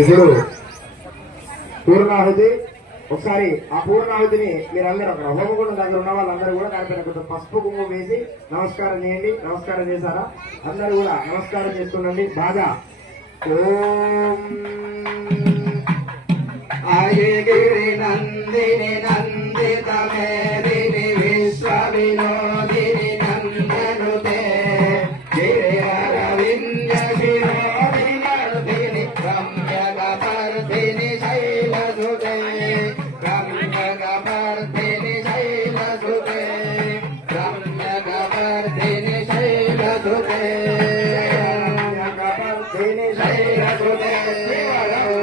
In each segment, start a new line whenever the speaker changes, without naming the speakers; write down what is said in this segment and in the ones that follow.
ఇప్పుడు పూర్ణాహుతి ఒకసారి ఆ పూర్ణాహుతిని మీరందరూ అక్కడ హోమగుండం దగ్గర ఉన్న వాళ్ళందరూ కూడా దానిపైన కొంచెం పసుపు కుంకుమ వేసి నమస్కారం చేయండి. నమస్కారం చేశారా? అందరూ కూడా నమస్కారం చేస్తుండండి. బాగా. ఓం.
నందిని నందితమే. రమ్యగపర్ధిని శైలసుతే
జగపర్ధిని శైలసుతే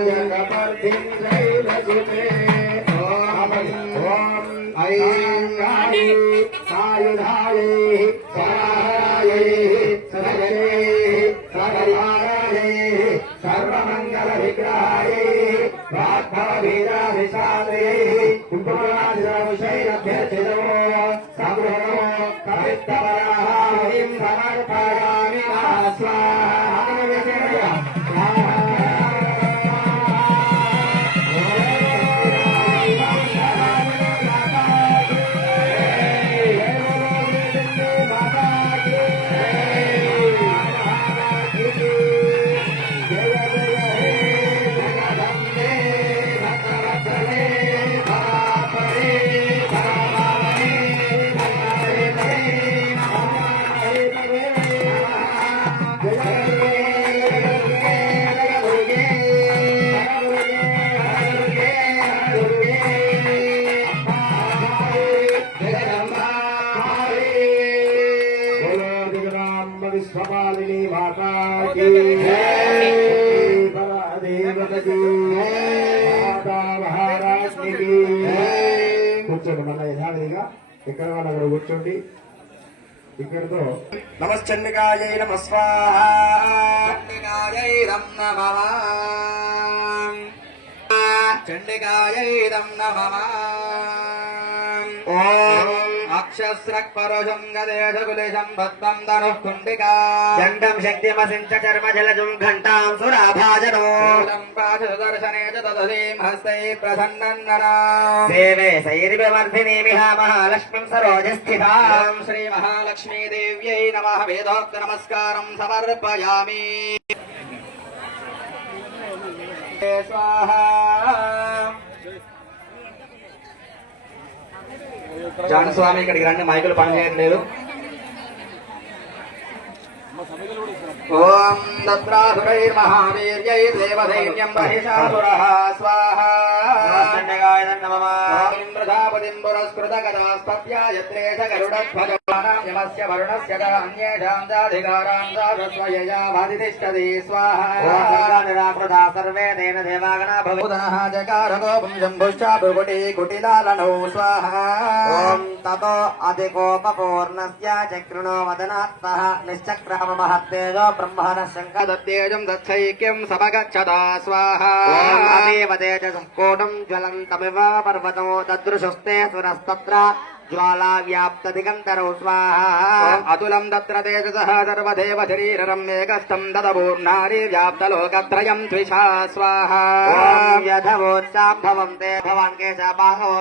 జగపర్ధిని శైలసుతే ఓం ఐం స్వరాయే సర్వమంగళ విగ్రహాయే కవిత్తవరాహం సమర్పయామి విశ్వపాలిని మాతా కీ దేవతకి మాతా మహారాజ్నికి కూర్చోండి మళ్ళీ యథావిధిగా ఇక్కడ వాళ్ళు అక్కడ కూర్చోండి. ఇక్కడతో. నమశ్చండికాయ నమ స్వాహ.
చండికాయైదం నమః. చండికాయైదం నమః.
దండం శక్తిమసించ చర్మ జలజం ఘంటాం సురాభాజనో సేవే సరోజస్థితాం
శ్రీ మహాలక్ష్మీ దేవ్యై నమః వేదోక్త నమస్కారం సమర్పయామి స్వాహా జాన్ స్వామి ఇక్కడికి రండి మైకులు పనిచేయట్లేదు. ఓం దత్రాసురైర్మహావీర్యైర్దేవధైర్యం బహిషాసురः స్వాహా. ఇంద్రధాపతిం పురస్కృత కదాస్తవ్యాయత్రేష గరుడధ్వజానాం యమస్య వరుణస్య చ అన్యేషాం చాధికారాం సాధస్వయయా భాతిష్టది స్వాహా.
నిరాకృతా సర్వే దేన దేవాగణా భవ
భూతనః జకార గోపం శంభుశ్చాపుకుటి కుటిలాలనౌ స్వాహా.
ఓం తతో అధికోపపూర్ణస్య చక్రుణో వదనాత్తః నిశ్చక్రమ మహత్తేజో బ్రహ్మణ శంకర
దత్తేజం దచ్చైక్యం సమగచ్చదా స్వాహా.
ఓం అదేవ తేజసం కోటం జ్వలంతమివ పర్వతం తదృశస్తే సురస్తత్ర జ్వాలా వ్యాప్త దిగంతరౌ స్వాహా
అతులం తత్ర తేజసః సర్వదేవ శరీరరమ్యేకస్థం దదపూర్ణారి వ్యాప్తలోకత్రయం ద్విషా స్వాహా
ఓం యథవోత్సాంభవం తే భవాన్ కేశబాహో